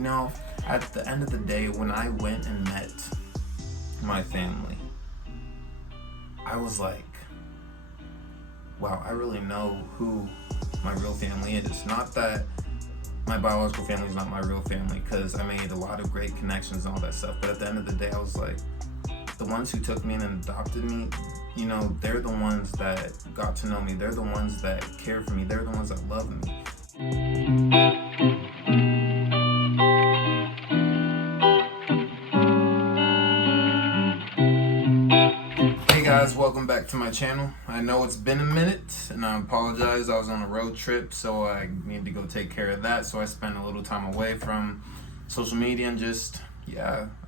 You know, at the end of the day, when I went and met my family, I was like, wow, I really know who my real family is. Not that my biological family is not my real family, because I made a lot of great connections and all that stuff. But at the end of the day, I was like, the ones who took me in and adopted me, you know, they're the ones that got to know me. They're the ones that care for me. They're the ones that love me. Hey guys, welcome back to my channel. I know it's been a minute and I apologize. I was on a road trip, so I need to go take care of that. So I spent a little time away from social media and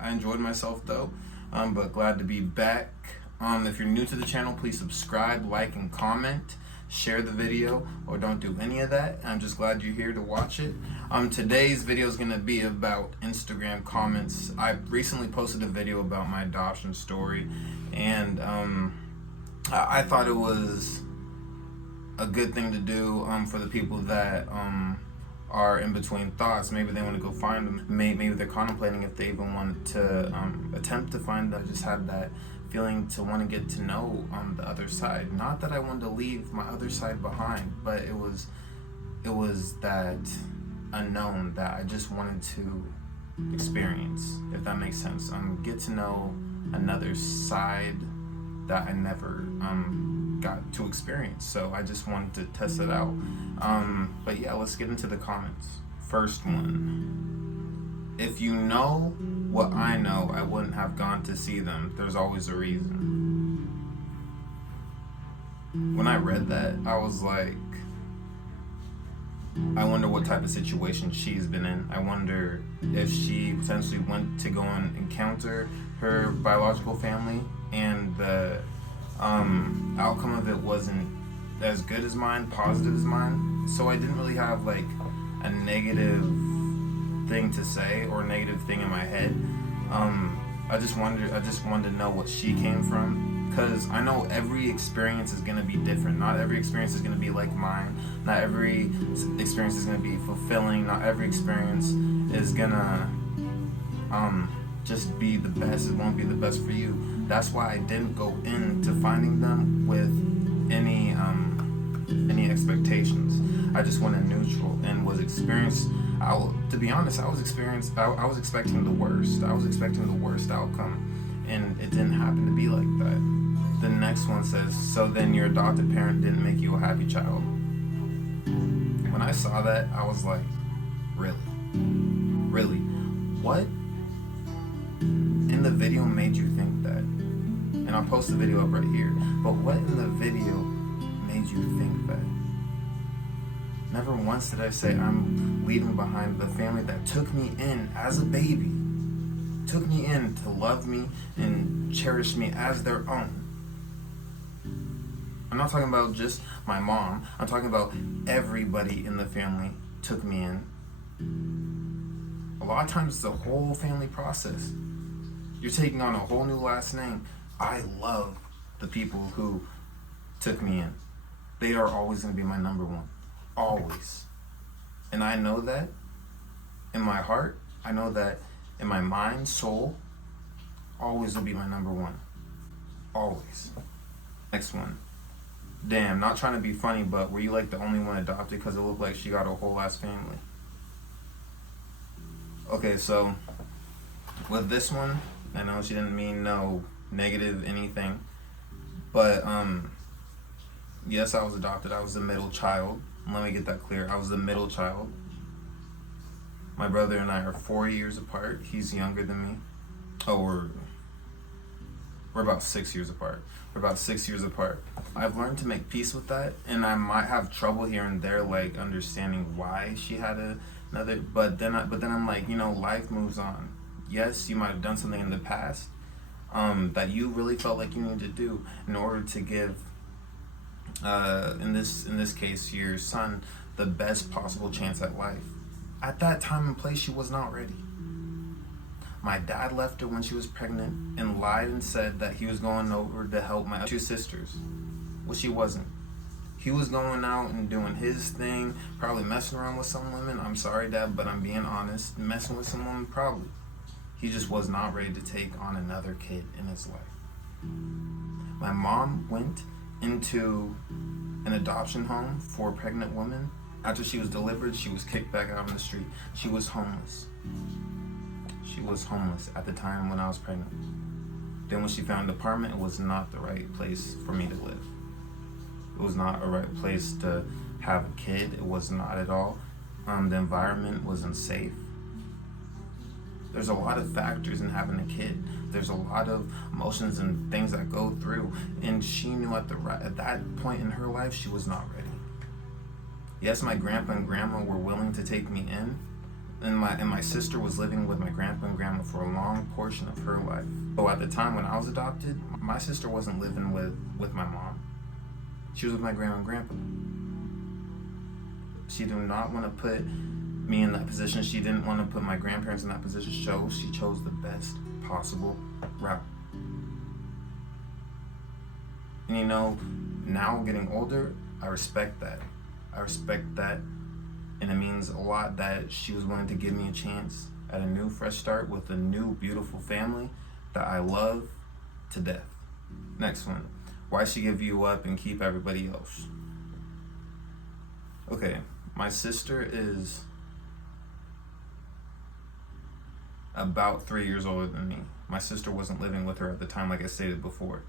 I enjoyed myself though. But glad to be back. If you're new to the channel, please subscribe, like, and comment. Share the video, or don't do any of that. I'm just glad you're here to watch it. Today's video is going to be about Instagram comments. I recently posted a video about my adoption story, and I thought it was a good thing to do for the people that are in between thoughts. Maybe they want to go find them. Maybe they're contemplating if they even want to attempt to find them. I just had that feeling to want to get to know the other side. Not that I wanted to leave my other side behind, but it was that unknown that I just wanted to experience, if that makes sense. Get to know another side that I never got to experience. So I just wanted to test it out. But yeah, let's get into the comments. First one. If you know what I know, I wouldn't have gone to see them. There's always a reason. When I read that, I was like, I wonder what type of situation she's been in. I wonder if she potentially went to go and encounter her biological family and the outcome of it wasn't as good as mine, positive as mine. So I didn't really have like a negative thing to say or a negative thing in my head. I just wanted to know what she came from, because I know every experience is gonna be different. Not every experience is gonna be like mine. Not every experience is gonna be fulfilling. Not every experience is gonna just be the best. It won't be the best for you. That's why I didn't go into finding them with any expectations. I just went in neutral and was experienced. To be honest, I was expecting the worst. I was expecting the worst outcome, and it didn't happen to be like that. The next one says, so then your adopted parent didn't make you a happy child. When I saw that, I was like, really? Really? What in the video made you think that? And I'll post the video up right here. But what in the video made you think that? Never once did I say I'm leaving behind the family that took me in as a baby, took me in to love me and cherish me as their own. I'm not talking about just my mom. I'm talking about everybody in the family took me in. A lot of times it's a whole family process. You're taking on a whole new last name. I love the people who took me in. They are always going to be my number one. Always. And I know that in my heart. I know that in my mind, soul, always will be my number one. Always. Next one. Damn, not trying to be funny, but were you like the only one adopted because it looked like she got a whole ass family? Okay, so with this one, I know she didn't mean no negative anything, but yes, I was adopted. I was the middle child. Let me get that clear. I was the middle child. My brother and I are 4 years apart. He's younger than me. Oh, we're about 6 years apart. We're about 6 years apart. I've learned to make peace with that, and I might have trouble here and there, like understanding why she had another. But then I'm like, you know, life moves on. Yes, you might have done something in the past that you really felt like you needed to do in order to give, in this case, your son the best possible chance at life. At that time and place, she was not ready. My dad left her when she was pregnant and lied and said that he was going over to help my 2 sisters. Well, she wasn't. He was going out and doing his thing, probably messing around with some women. I'm sorry, Dad, but I'm being honest. Messing with some women, probably. He just was not ready to take on another kid in his life. My mom went into an adoption home for pregnant women. After she was delivered, she was kicked back out on the street. She was homeless. She was homeless at the time when I was pregnant. Then when she found an apartment, it was not the right place for me to live. It was not a right place to have a kid. It was not at all. The environment was unsafe. There's a lot of factors in having a kid. There's a lot of emotions and things that go through. And she knew at that point in her life, she was not ready. Yes, my grandpa and grandma were willing to take me in. And my sister was living with my grandpa and grandma for a long portion of her life. So at the time when I was adopted, my sister wasn't living with my mom. She was with my grandma and grandpa. She did not want to put me in that position. She didn't want to put my grandparents in that position. So she chose the best possible route. And you know, now getting older, I respect that. And it means a lot that she was willing to give me a chance at a new fresh start with a new beautiful family that I love to death. Next one. Why she give you up and keep everybody else? Okay, my sister is about 3 years older than me. My sister wasn't living with her at the time, like I stated before.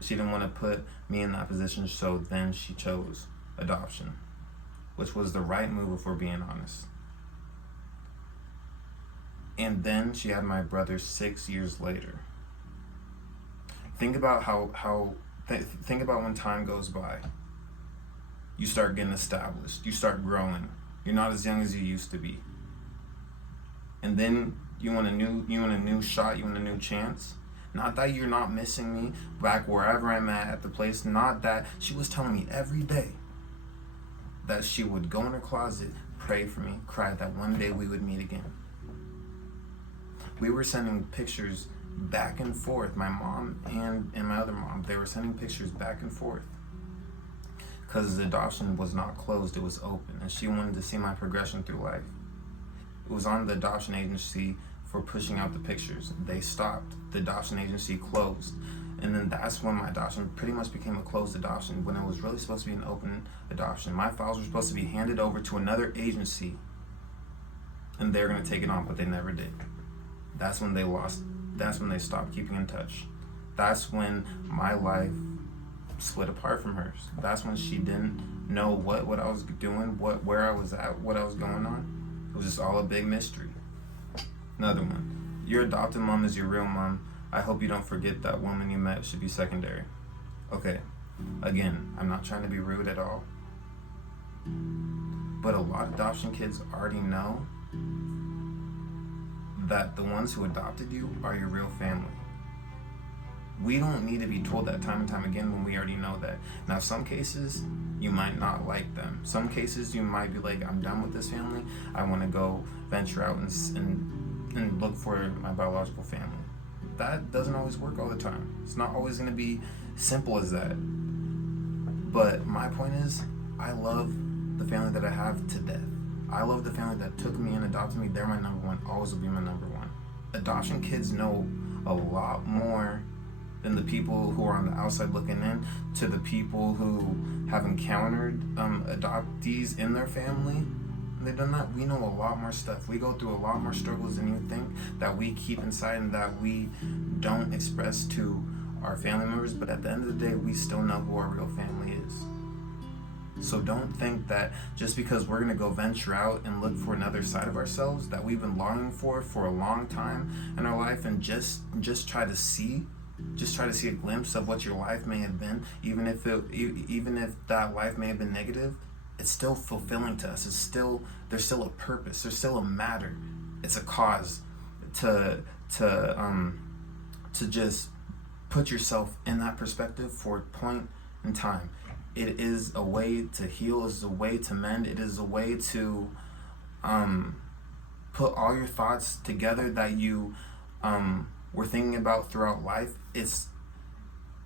She didn't want to put me in that position, so then she chose adoption, which was the right move if we're being honest. And then she had my brother 6 years later. Think about think about when time goes by. You start getting established. You start growing. You're not as young as you used to be. And then you want a new shot. You want a new chance. Not that you're not missing me back wherever I'm at the place. Not that she was telling me every day that she would go in her closet, pray for me, cry that one day we would meet again. We were sending pictures back and forth. My mom and my other mom, they were sending pictures back and forth. Because the adoption was not closed, it was open. And she wanted to see my progression through life. It was on the adoption agency for pushing out the pictures. They stopped. The adoption agency closed. And then that's when my adoption pretty much became a closed adoption, when it was really supposed to be an open adoption. My files were supposed to be handed over to another agency, and they're going to take it on, but they never did. That's when they stopped keeping in touch. That's when my life split apart from hers. That's when she didn't know what I was doing, where I was at, what I was going on. It was just all a big mystery. Another one. Your adopted mom is your real mom. I hope you don't forget that woman you met should be secondary. Okay, again, I'm not trying to be rude at all, but a lot of adoption kids already know that the ones who adopted you are your real family. We don't need to be told that time and time again when we already know that. Now, some cases, you might not like them. Some cases, you might be like, I'm done with this family. I want to go venture out and look for my biological family. That doesn't always work all the time. It's not always going to be simple as that. But my point is, I love the family that I have to death. I love the family that took me and adopted me. They're my number one, always will be my number one. Adoption kids know a lot more than the people who are on the outside looking in, to the people who have encountered adoptees in their family. They've done that. We know a lot more stuff. We go through a lot more struggles than you think, that we keep inside and that we don't express to our family members. But at the end of the day, we still know who our real family is. So don't think that just because we're going to go venture out and look for another side of ourselves that we've been longing for a long time in our life, and just try to see a glimpse of what your life may have been, even if that life may have been negative. It's still fulfilling to us. There's still a purpose. There's still a matter. It's a cause to just put yourself in that perspective for a point in time. It is a way to heal. It is a way to mend. It is a way to put all your thoughts together that you were thinking about throughout life.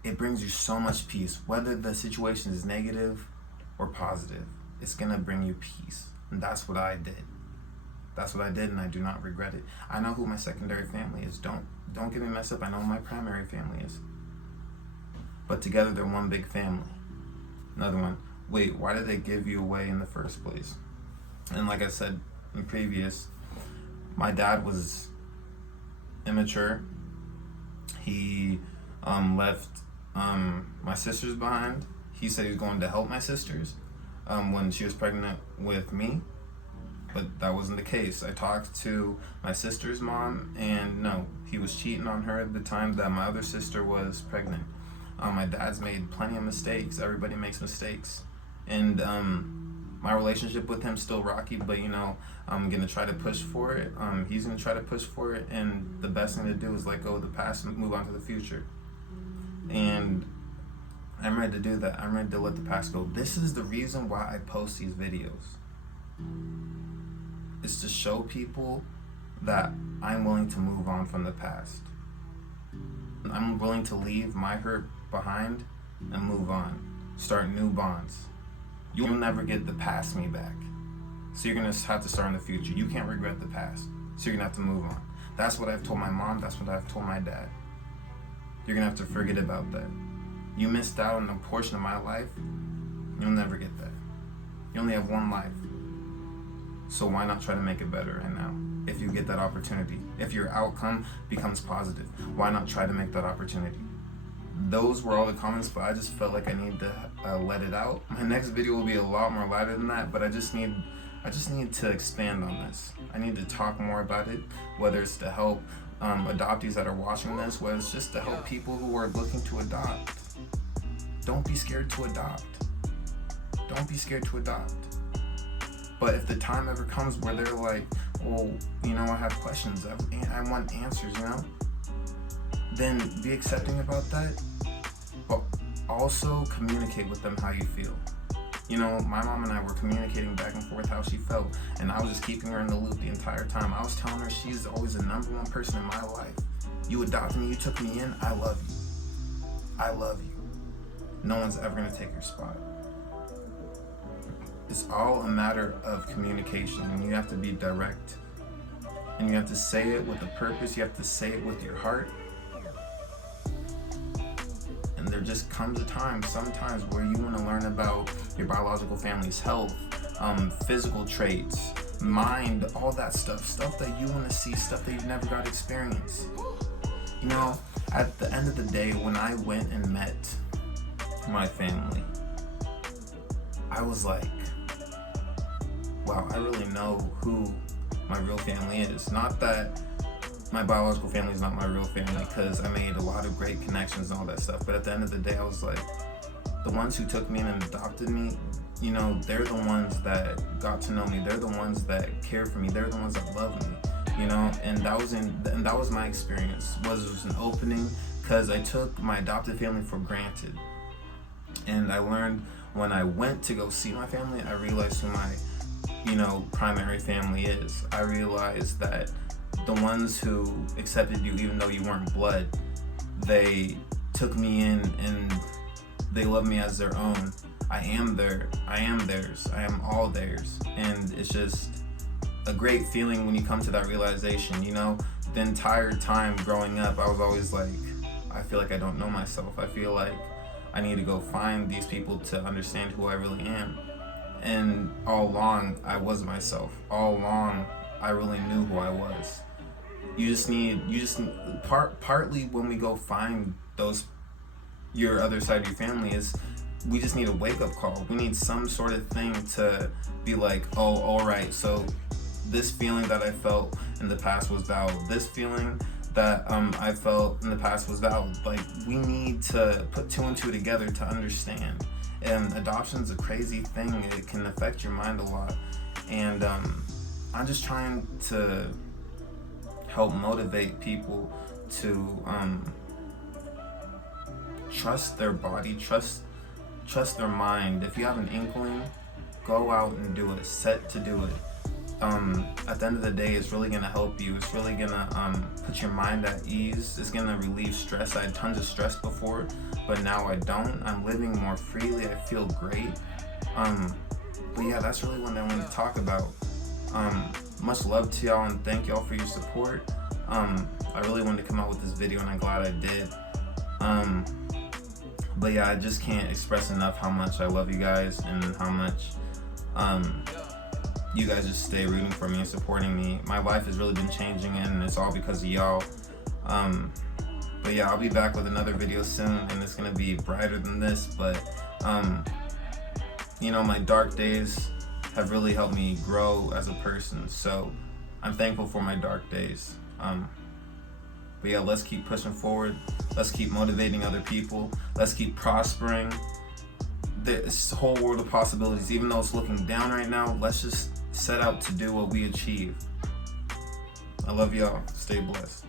it brings you so much peace. Whether the situation is negative or positive, it's gonna bring you peace. And that's what I did. That's what I did, and I do not regret it. I know who my secondary family is. Don't get me messed up. I know who my primary family is. But together they're one big family. Another one. Wait, why did they give you away in the first place? And like I said in previous, my dad was immature. He left my sisters behind. He said he was going to help my sisters when she was pregnant with me, but that wasn't the case. I talked to my sister's mom, and no, he was cheating on her at the time that my other sister was pregnant. My dad's made plenty of mistakes. Everybody makes mistakes. And my relationship with him's still rocky, but I'm gonna try to push for it. He's gonna try to push for it, and the best thing to do is let go of the past and move on to the future. And I'm ready to do that. I'm ready to let the past go. This is the reason why I post these videos. It's to show people that I'm willing to move on from the past. I'm willing to leave my hurt behind and move on. Start new bonds. You'll never get the past me back. So you're gonna have to start in the future. You can't regret the past. So you're gonna have to move on. That's what I've told my mom. That's what I've told my dad. You're gonna have to forget about that. You missed out on a portion of my life. You'll never get that. You only have one life. So why not try to make it better right now? If you get that opportunity, if your outcome becomes positive, why not try to make that opportunity? Those were all the comments, but I just felt like I need to let it out. My next video will be a lot more lighter than that, but I just need to expand on this. I need to talk more about it, whether it's to help adoptees that are watching this, whether it's just to help people who are looking to adopt. Don't be scared to adopt. Don't be scared to adopt. But if the time ever comes where they're like, well, I have questions, I want answers, then be accepting about that, but also communicate with them how you feel. My mom and I were communicating back and forth how she felt, and I was just keeping her in the loop the entire time. I was telling her she's always the number one person in my life. You adopted me, you took me in, I love you. I love you. No one's ever gonna take your spot. It's all a matter of communication, and you have to be direct. And you have to say it with a purpose, you have to say it with your heart. And there just comes a time, sometimes, where you want to learn about your biological family's health, physical traits, mind, all that stuff that you want to see, stuff that you've never got to experience. At the end of the day, when I went and met my family, I was like, wow, I really know who my real family is. Not that my biological family is not my real family, because I made a lot of great connections and all that stuff, but at the end of the day, I was like, the ones who took me in and adopted me, they're the ones that got to know me. They're the ones that care for me. They're the ones that love me. And that was my experience. Was an opening, because I took my adopted family for granted, and I learned when I went to go see my family, I realized who my primary family is. I realized that the ones who accepted you even though you weren't blood, they took me in and they love me as their own. I am theirs, I am all theirs. And it's just a great feeling when you come to that realization. The entire time growing up, I was always like, I feel like I don't know myself. I feel like I need to go find these people to understand who I really am. And all along, I was myself. All along, I really knew who I was. Partly when we go find your other side of your family, is we just need a wake-up call. We need some sort of thing to be like, oh, all right, so this feeling that I felt in the past was valid. This feeling that I felt in the past was valid. Like, we need to put two and two together to understand. And adoption's a crazy thing. It can affect your mind a lot. And I'm just trying to help motivate people to trust their body, trust their mind. If you have an inkling, go out and do it. Set to do it. at the end of the day, it's really gonna help you. It's really gonna put your mind at ease. It's gonna relieve stress. I had tons of stress before, but now I don't. I'm living more freely. I feel great. But yeah, that's really what I want to talk about. Much love to y'all, and thank y'all for your support. I really wanted to come out with this video, and I'm glad I did. But yeah, I just can't express enough how much I love you guys, and how much you guys just stay rooting for me and supporting me. My life has really been changing, and it's all because of y'all. But yeah, I'll be back with another video soon, and it's gonna be brighter than this. But you know, my dark days have really helped me grow as a person, so I'm thankful for my dark days. But yeah, let's keep pushing forward. Let's keep motivating other people. Let's keep prospering. This whole world of possibilities, even though it's looking down right now, let's just set out to do what we achieve. I love y'all. Stay blessed.